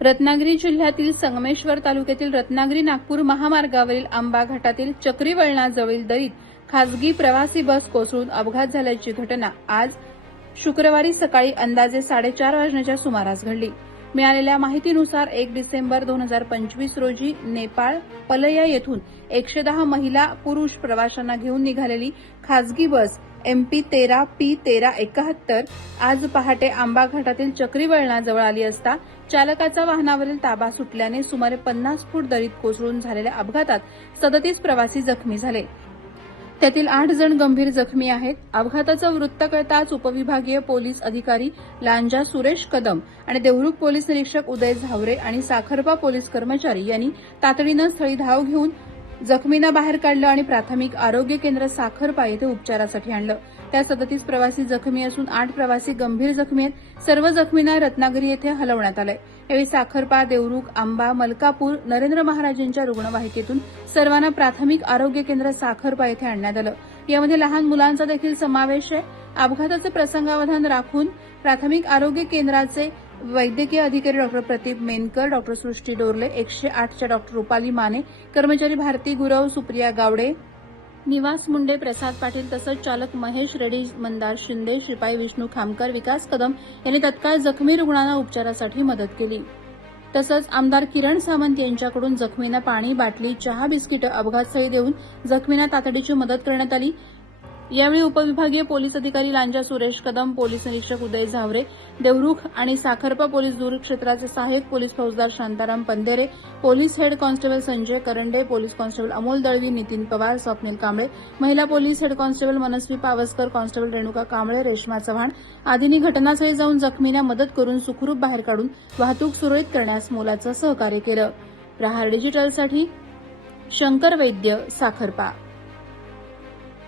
रत्नागिरी जिल्ह्यातील संगमेश्वर तालुक्यातील रत्नागिरी नागपूर महामार्गावरील आंबा घाटातील चक्रीवळणाजवळील दरीत खासगी प्रवासी बस कोसळून अपघात झाल्याची घटना आज शुक्रवारी सकाळी अंदाजे साडेचार वाजण्याच्या सुमारास घडली. मिळालेल्या माहितीनुसार एक डिसेंबर दोन हजार पंचवीस रोजी नेपाळ पलया येथून एकशे दहा महिला पुरुष प्रवाशांना घेऊन निघालेली खासगी बस एम पी तेरा पी तेरा एकाहत्तर आज पहाटे आंबा घाटातील चक्री वळणाजवळ आली असता चालकाचा वाहनावरील ताबा सुटल्याने सुमारे पन्नास फूट दरीत कोसळून झालेल्या अपघातात सदतीस प्रवासी जखमी झाले. त्यातील आठ जण गंभीर जखमी आहेत. अपघाताचं वृत्त कळताच उपविभागीय पोलीस अधिकारी लांजा सुरेश कदम आणि देवरुख पोलीस निरीक्षक उदय झावरे आणि साखरपा पोलीस कर्मचारी यांनी तातडीनं स्थळी धाव घेऊन जखमींना बाहेर काढलं आणि प्राथमिक आरोग्य केंद्र साखरपा येथे उपचारासाठी आणलं. त्या सदतीस प्रवासी जखमी असून आठ प्रवासी गंभीर जखमी आहेत. सर्व जखमींना रत्नागिरी येथे हलवण्यात आलंय. यावेळी साखरपा देवरुख आंबा मलकापूर नरेंद्र महाराजांच्या रुग्णवाहिकेतून सर्वांना प्राथमिक आरोग्य केंद्र साखरपा येथे आणण्यात आलं. यामध्ये लहान मुलांचा देखील समावेश आहे. अपघाताचे प्रसंगावधान राखून प्राथमिक आरोग्य केंद्राचे वैद्यकीय अधिकारी डॉक्टर प्रदीप मेनकर डॉक्टर सृष्टी डोरले एकशे आठच्या डॉक्टर रुपाली माने कर्मचारी भारती गुरव सुप्रिया गावडे निवास मुंडे प्रसाद पाटील तसंच चालक महेश रेड्डी मंदार शिंदे शिपाई विष्णू खामकर विकास कदम यांनी तत्काळ जखमी रुग्णांना उपचारासाठी मदत केली. तसंच आमदार किरण सावंत यांच्याकडून जखमींना पाणी बाटली चहा बिस्किटं अपघातस्थळी देऊन जखमींना तातडीची मदत करण्यात आली. यावेळी उपविभागीय पोलीस अधिकारी लांजा सुरेश कदम पोलीस निरीक्षक उदय झावरे देवरुख आणि साखरपा पोलीस दूर क्षेत्राचे सहाय्यक पोलीस फौजदार Shantaram Pandhere police head constable Sanjay Karande police constable Amol Dalvi Nitin Pawar Swapnil Kamble महिला police head constable Manasvi Pawaskar constable Renuka Kamble Reshma Chavan आदींनी घटनास्थळी जाऊन जखमींना मदत करून सुखरूप बाहेर काढून वाहतूक सुरळीत करण्यास मोलाचं सहकार्य केलं. प्रहार डिजिटलसाठी शंकर वैद्य साखरपा.